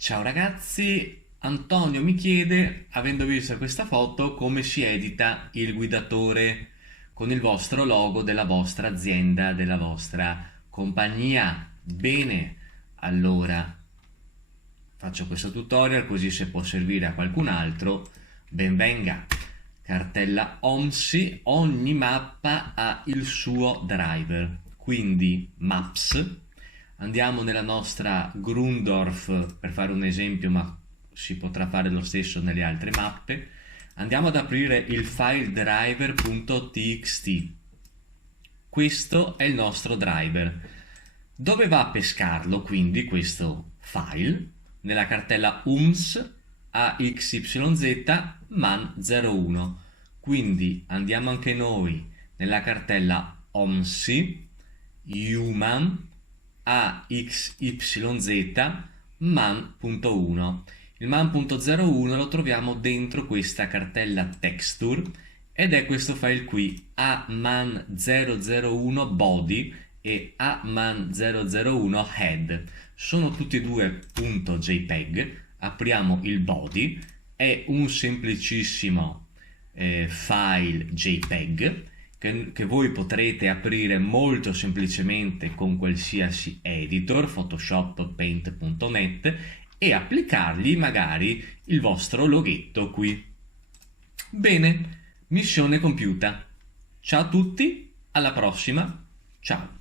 Ciao ragazzi, Antonio mi chiede, avendo visto questa foto, come si edita il guidatore con il vostro logo della vostra azienda, della vostra compagnia. Bene, allora faccio questo tutorial così se può servire a qualcun altro, ben venga. Cartella OMSI, ogni mappa ha il suo driver, quindi Maps. Andiamo nella nostra Grundorf per fare un esempio, ma si potrà fare lo stesso nelle altre mappe. Andiamo ad aprire il file driver.txt. Questo è il nostro driver. Dove va a pescarlo quindi questo file? Nella cartella ums axyz man01. Quindi andiamo anche noi nella cartella omsi human axyz man.1. Il man.01 lo troviamo dentro questa cartella texture ed è questo file qui, aman001 body e aman001 head. Sono tutti e due .jpeg. Apriamo il body, è un semplicissimo file JPEG che voi potrete aprire molto semplicemente con qualsiasi editor, Photoshop, Paint.net, e applicargli magari il vostro loghetto qui. Bene, missione compiuta. Ciao a tutti, alla prossima, ciao!